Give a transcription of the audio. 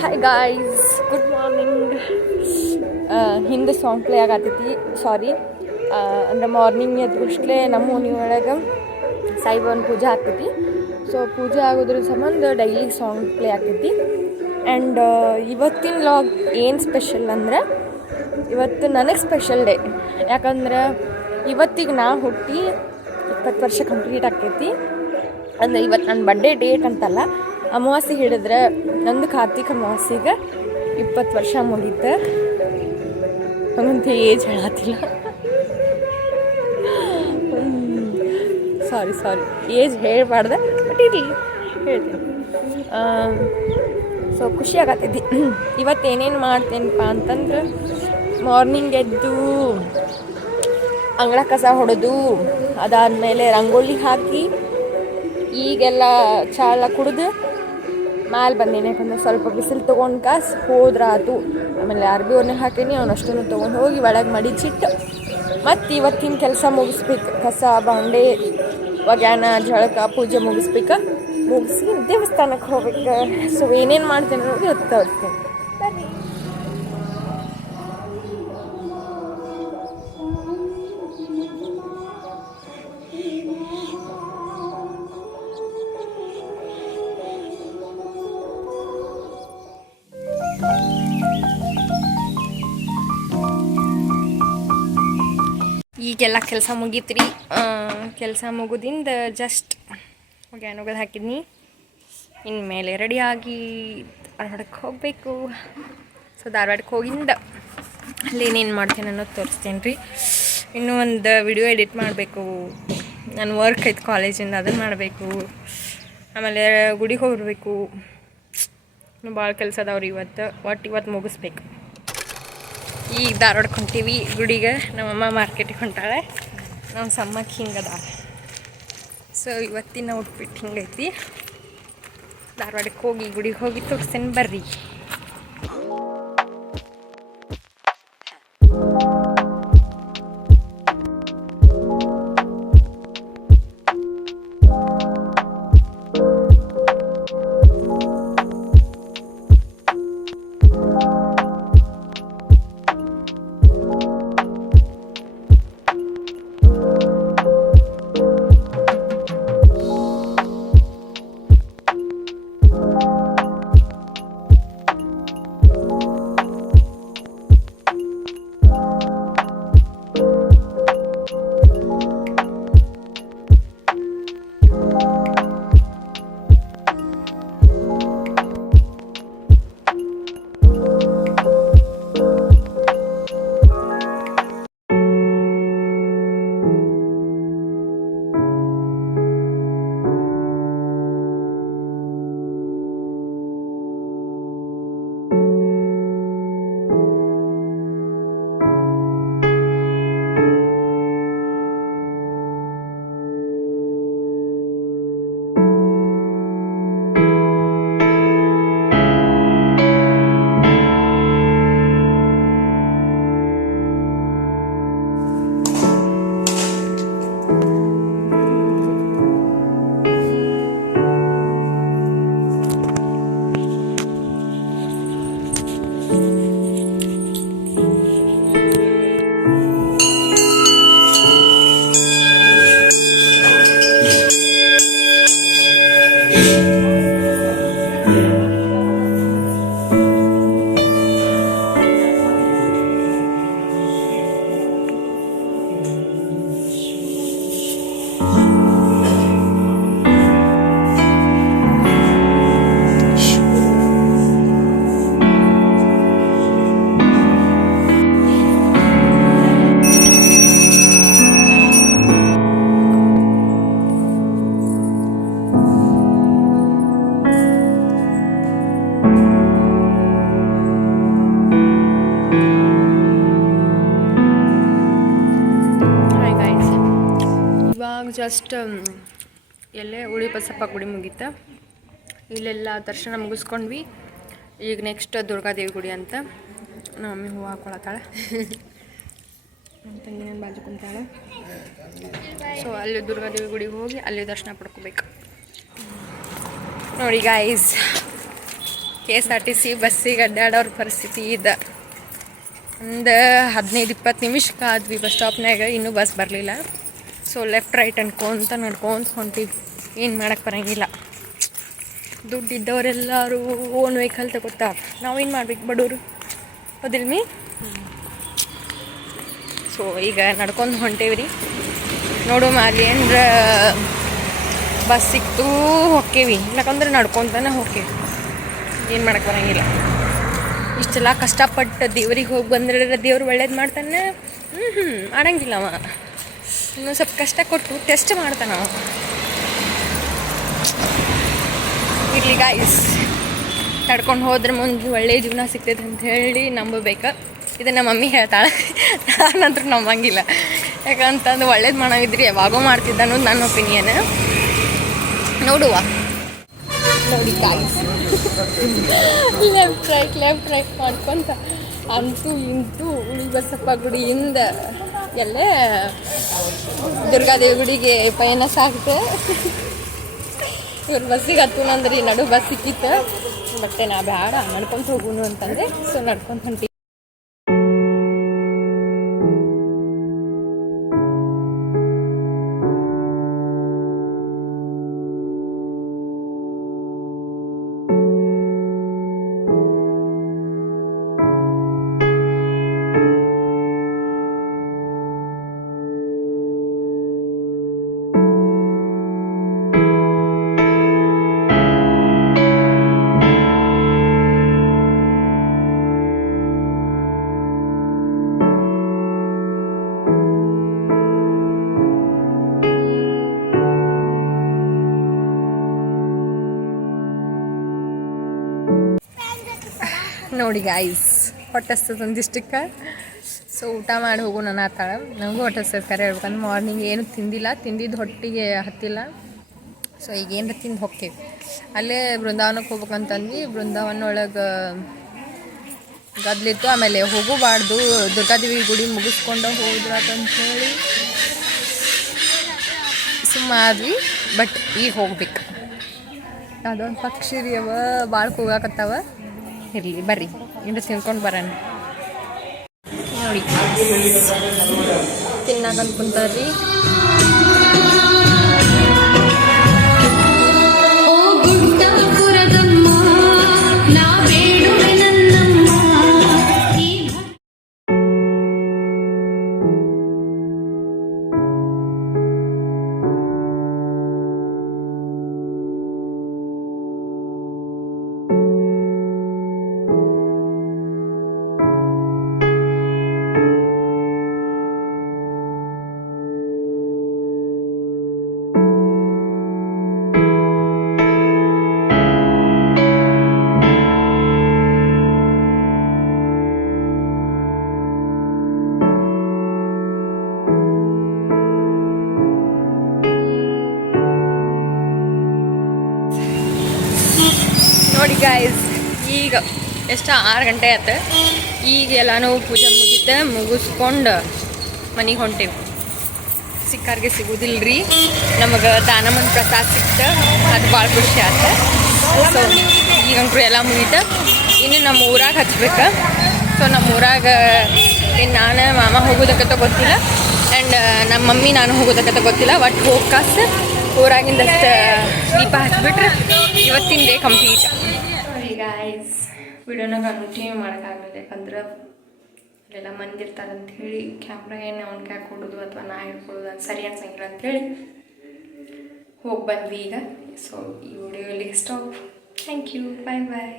Hi guys, good morning. ಹಿಂದೆ song play ಆಗತ್ತೈತಿ, ಸಾರಿ. ಅಂದರೆ morning ಎದ್ರುಷ್ಟಲೇ ನಮ್ಮ ಮನೆ ಒಳಗೆ ಸಾಯಿಬಾಬನ ಪೂಜೆ ಆಗ್ತೈತಿ. ಸೊ ಪೂಜೆ ಆಗೋದ್ರ ಸಂಬಂಧ ಡೈಲಿ ಸಾಂಗ್ ಪ್ಲೇ ಆಗ್ತೈತಿ. ಆ್ಯಂಡ್ ಇವತ್ತಿನ ಲಾಗ್ ಏನು ಸ್ಪೆಷಲ್ ಅಂದ್ರೆ, ಇವತ್ತು ನನಗೆ ಸ್ಪೆಷಲ್ ಡೇ. ಯಾಕಂದ್ರೆ ಇವತ್ತಿಗೆ ನಾ ಹುಟ್ಟಿ 20 ವರ್ಷ ಕಂಪ್ಲೀಟ್ ಆಗ್ತೈತಿ. ಅಂದರೆ ಇವತ್ತು ನನ್ನ ಬರ್ಡೇ ಡೇಟ್ ಅಂತಲ್ಲ, ಅಮಾವಾಸ್ಯೆ ಹಿಡಿದ್ರೆ ನಂದು ಕಾರ್ತಿಕ ಅಮಾವಾಸ್ಯೆಗೆ 20 ವರ್ಷ ಮುಗೀತು. ಹಂಗಂತ ಏಜ್ ಹೇಳತ್ತಿಲ್ಲ, ಸಾರಿ ಏಜ್ ಹೇಳಬಾರ್ದೆ, ಬಟ್ ಇರಲಿ ಹೇಳ್ತೀನಿ. ಸೊ ಖುಷಿ ಆಗತ್ತೈತಿ. ಇವತ್ತು ಏನೇನು ಮಾಡ್ತೇನಪ್ಪ ಅಂತಂದ್ರೆ, ಮಾರ್ನಿಂಗ್ ಎದ್ದು ಅಂಗಳ ಕಸ ಹೊಡೆದು, ಅದಾದಮೇಲೆ ರಂಗೋಲಿ ಹಾಕಿ, ಈಗೆಲ್ಲ ಚಾಲ ಕುಡಿದು ಮ್ಯಾಲೆ ಬಂದೀನಿ. ಯಾಕಂದ್ರೆ ಸ್ವಲ್ಪ ಬಿಸಿಲು ತೊಗೊಂಡು ಕಾಸು ಹೋದ್ರಾತು. ಆಮೇಲೆ ಅರ್ಬಿಯವ್ರನ್ನೇ ಹಾಕೀನಿ, ಅವನಷ್ಟನ್ನು ತೊಗೊಂಡು ಹೋಗಿ ಒಳಗೆ ಮಡಿಚಿಟ್ಟು ಮತ್ತು ಇವತ್ತಿನ ಕೆಲಸ ಮುಗಿಸ್ಬೇಕು. ಕಸ ಬಾಂಡೆ ಒಗ್ಯಾನ ಜಳಕ ಪೂಜೆ ಮುಗಿಸಿ ದೇವಸ್ಥಾನಕ್ಕೆ ಹೋಗ್ಬೇಕು. ಸೊ ಏನೇನು ಮಾಡ್ತೇನೆ ಅನ್ನೋದು ಇವತ್ತು ತೋರಿಸ್ತೀನಿ. ಬರ್ರಿ. ಈಗೆಲ್ಲ ಕೆಲಸ ಮುಗೀತ್ರಿ. ಕೆಲಸ ಮುಗಿದಿಂದ ಜಸ್ಟ್ ಒಗ್ಯಾನೊಗದು ಹಾಕಿದ್ನಿ. ಇನ್ಮೇಲೆ ರೆಡಿಯಾಗಿ ಧಾರವಾಡಕ್ಕೆ ಹೋಗಬೇಕು. ಸೊ ಧಾರವಾಡಕ್ಕೆ ಹೋಗಿಂದ ಅಲ್ಲೇನೇನು ಮಾಡ್ತೇನೆ ಅನ್ನೋದು ತೋರಿಸ್ತೇನೆ ರೀ. ಇನ್ನೂ ಒಂದು ವಿಡಿಯೋ ಎಡಿಟ್ ಮಾಡಬೇಕು. ನನ್ನ ವರ್ಕ್ ಐತೆ ಕಾಲೇಜಿಂದ, ಅದನ್ನು ಮಾಡಬೇಕು. ಆಮೇಲೆ ಗುಡಿಗೆ ಹೋಗಿರ್ಬೇಕು. ಇನ್ನೂ ಭಾಳ ಕೆಲಸ ಅದಾವ್ರಿ ಇವತ್ತು ಮುಗಿಸ್ಬೇಕು. ಈಗ ಧಾರವಾಡಕ್ಕೆ ಹೊಂಟೀವಿ ಗುಡಿಗೆ. ನಮ್ಮಮ್ಮ ಮಾರ್ಕೆಟಿಗೆ ಹೊಂಟಾಳೆ, ನಮ್ಮ ಸಮ್ಮಕ್ಕೆ ಹಿಂಗದ. ಸೊ ಇವತ್ತಿನ ಔಟ್ಫಿಟ್ ಹಿಂಗೈತಿ. ಧಾರವಾಡಕ್ಕೆ ಹೋಗಿ ಗುಡಿಗೆ ಹೋಗಿ ತೋರಿಸ್ತೇನೆ, ಬರ್ರಿ. ಜಸ್ಟ್ ಎಲ್ಲೇ ಉಳಿ ಬಸಪ್ಪ ಗುಡಿ ಮುಗೀತು. ಇಲ್ಲೆಲ್ಲ ದರ್ಶನ ಮುಗಿಸ್ಕೊಂಡ್ವಿ. ಈಗ ನೆಕ್ಸ್ಟ್ ದುರ್ಗಾದೇವಿ ಗುಡಿ ಅಂತ. ನಮ್ಮ ಮಮ್ಮಿ ಹೂವು ಹಾಕೊಳತ್ತಾಳೆ, ನಮ್ಮ ತಂಗಿ ನನ್ನ ಬಾಜು ಕುಂತಾಳೆ. ಸೊ ಅಲ್ಲಿ ದುರ್ಗಾದೇವಿ ಗುಡಿಗೆ ಹೋಗಿ ಅಲ್ಲಿ ದರ್ಶನ ಪಡ್ಕೋಬೇಕು. ನೋಡಿ ಗಾಯ್ಸ್, KSRTC ಬಸ್ಸಿಗೆ ಅಡ್ಡಾಡೋರ ಪರಿಸ್ಥಿತಿ ಇದೆ. ಒಂದು 15-20 ನಿಮಿಷ ಕಾದ್ವಿ ಬಸ್ ಸ್ಟಾಪ್ನಾಗ, ಇನ್ನೂ ಬಸ್ ಬರಲಿಲ್ಲ. ಸೊ ಲೆಫ್ಟ್ ರೈಟ್ ಅನ್ಕೊಂತ ನಡ್ಕೊಂತ ಹೊಂಟಿವಿ. ಏನು ಮಾಡೋಕ್ಕೆ ಬರೋಂಗಿಲ್ಲ. ದುಡ್ಡು ಇದ್ದವರೆಲ್ಲರೂ ಓನ್ ವೆಹಿಕಲ್ ತಗೋತಾರೆ. ನಾವೇನು ಮಾಡ್ಬೇಕು ಬಡವರು, ಹೌದಿಲ್ಮಿ? ಸೊ ಈಗ ನಡ್ಕೊಂಡು ಹೊಂಟೇವ್ರಿ. ನೋಡು ಅಲ್ಲಿ ಅಂದ್ರೆ ಬಸ್ ಸಿಕ್ತು ಹೋಕ್ಕೇವಿ, ಯಾಕಂದ್ರೆ ನಡ್ಕೊತಾನೆ ಹೋಕ್ಕೇವಿ. ಏನು ಮಾಡಕ್ಕೆ ಬರೋಂಗಿಲ್ಲ. ಇಷ್ಟೆಲ್ಲ ಕಷ್ಟಪಟ್ಟು ದೇವ್ರಿಗೆ ಹೋಗಿ ಬಂದ್ರೆ ದೇವ್ರು ಒಳ್ಳೇದು ಮಾಡ್ತಾನೆ? ಮಾಡಂಗಿಲ್ಲ ಅವ. ಇನ್ನೂ ಸ್ವಲ್ಪ ಕಷ್ಟ ಕೊಟ್ಟು ಟೆಸ್ಟ್ ಮಾಡ್ತಾನ ಅವ. ಇರಲಿ ಗಾಯ್ಸ್, ತಡ್ಕೊಂಡು ಹೋದ್ರೆ ಮುಂದೆ ಒಳ್ಳೆಯ ಜೀವನ ಸಿಗ್ತೈತೆ ಅಂತ ಹೇಳಿ ನಂಬಬೇಕು. ಇದನ್ನು ಮಮ್ಮಿ ಹೇಳ್ತಾಳೆ, ನಾನಂತೂ ನಂಬಂಗಿಲ್ಲ. ಯಾಕಂತಂದು ಒಳ್ಳೇದು ಮಾಡೋವಿದ್ರಿ ಯಾವಾಗೋ ಮಾಡ್ತಿದ್ದ ಅನ್ನೋದು ನನ್ನ ಒಪಿನಿಯನ್. ನೋಡುವ. ನೋಡಿ ಗಾಯ್ಸ್, ಲೆಫ್ಟ್ ರೈಟ್ ಮಾಡ್ಕೊಂತ ಅಂತೂ ಇಂತೂ ಉಳಿ ಬಸಪ್ಪ ಗುಡಿಯಿಂದ ಎಲ್ಲೇ ದುರ್ಗಾದೇವಿ ಗುಡಿಗೆ ಪಯಣ ಸಾಗುತ್ತೆ. ಇವ್ರು ಬಸ್ಸಿಗೆ ಹತ್ತುನಂದ್ರಿ, ನಡು ಬಸ್ ಸಿಕ್ಕಿತ್ತು. ಬಟ್ಟೆ ನಾ ಬೇಡ ನಡ್ಕೊಂತ ಹೋಗುನು ಅಂತಂದರೆ ಸೊ ನಡ್ಕೊಂತ ಹೊಂಟಿ. ನೋಡಿ ಗಾಯ್ಸ್, ಹೊಟ್ಟೆ ಹಸ್ತದ ಒಂದಿಷ್ಟಕ್ಕೆ. ಸೊ ಊಟ ಮಾಡಿ ಹೋಗು ನನ್ನ ಆತಾಳೆ. ನನಗೂ ಹೊಟ್ಟೆ ಹಸ್ತದ ಕರೆ ಹೇಳ್ಬೇಕಂದ್ರೆ ಮಾರ್ನಿಂಗ್ ಏನು ತಿಂದಿಲ್ಲ, ತಿಂದಿದ್ದು ಹೊಟ್ಟಿಗೆ ಹತ್ತಿಲ್ಲ. ಸೊ ಈಗ ಏನರ ತಿಂದು ಹೋಕ್ಕೇವಿ. ಅಲ್ಲೇ ಬೃಂದಾವನಕ್ಕೆ ಹೋಗ್ಬೇಕಂತಂದ್ವಿ. ಬೃಂದಾವನ ಒಳಗೆ ಗದ್ಲಿತ್ತು. ಆಮೇಲೆ ಹೋಗಬಾರ್ದು, ದುರ್ಗಾದೇವಿ ಗುಡಿ ಮುಗಿಸ್ಕೊಂಡು ಹೋದ್ರಾತಂಥೇಳಿ ಸುಮ್ಮಾದ್ವಿ. ಬಟ್ ಈಗ ಹೋಗ್ಬೇಕು. ಅದೊಂದು ಪಕ್ಷಿ ರೀ, ಅವ ಭಾಳ ಕೂಗಾಕತ್ತಾವ. ಇರಲಿ ಬರ್ರಿ, ಇನ್ನು ತಿನ್ಕೊಂಡು ಬರೋಣ. ನೋಡಿ ತಿನ್ನಾಕಂತ ಕುಂತಾರ್ರಿ. ನೋಡಿ ಗಾಯ್ಸ್, ಈಗ ಎಷ್ಟು 6 ಗಂಟೆ ಆಯ್ತು. ಈಗ ಎಲ್ಲನೂ ಪೂಜೆ ಮುಗಿಸ್ಕೊಂಡು ಮನೆಗೆ ಹೊಂಟೇವಿ. ಸಿಕ್ಕಾರ್ಗೆ ಸಿಗೋದಿಲ್ಲ ರೀ, ನಮಗೆ ದಾನಮ್ಮನ ಪ್ರಸಾದ ಸಿಕ್ತು, ಅದು ಭಾಳ ಖುಷಿ ಆಯ್ತು. ಸೊ ಈಗಂಕರು ಎಲ್ಲ ಮುಗೀತು. ಇನ್ನು ನಮ್ಮ ಊರಾಗ ಹಚ್ಬೇಕು. ಸೊ ನಮ್ಮ ಊರಾಗ ಏನು ನಾನು ಮಾಮ ಹೋಗೋದಕ್ಕಂತ ಗೊತ್ತಿಲ್ಲ, ಆ್ಯಂಡ್ ನಮ್ಮ ಮಮ್ಮಿ ನಾನು ಹೋಗೋದಕ್ಕಂತ ಗೊತ್ತಿಲ್ಲ. ಒಟ್ಟು ಹೋಗಿ ಕಾಸು ಊರಾಗಿಂದಷ್ಟು ದೀಪ ಹಚ್ಬಿಟ್ರೆ ಇವತ್ತಿನ ಡೇ ಕಂಪ್ಲೀಟ್. ಗಾಯ್ಸ್, ವಿಡಿಯೋನ ಕಂಟಿನ್ಯೂ ಮಾಡೋಕ್ಕಾಗಲಿಲ್ಲ. ಯಾಕಂದ್ರೆ ಅಲ್ಲೆಲ್ಲ ಮಂದಿ ಇರ್ತಾರಂತ ಹೇಳಿ ಕ್ಯಾಮ್ರಾ ಏನು ಅವ್ನ ಕ್ಯಾಕ್ ಕೊಡೋದು ಅಥವಾ ನಾ ಹಿಡ್ಕೊಳ್ಳೋದು ಅಂತ ಸರಿ ಅನ್ಸಂಗಿಲ್ಲ ಅಂಥೇಳಿ ಹೋಗಿ ಬಂದ್ವಿ ಈಗ. ಸೊ ಈ ವಿಡಿಯೋ ಇಲ್ಲಿ stop. Thank you, bye bye.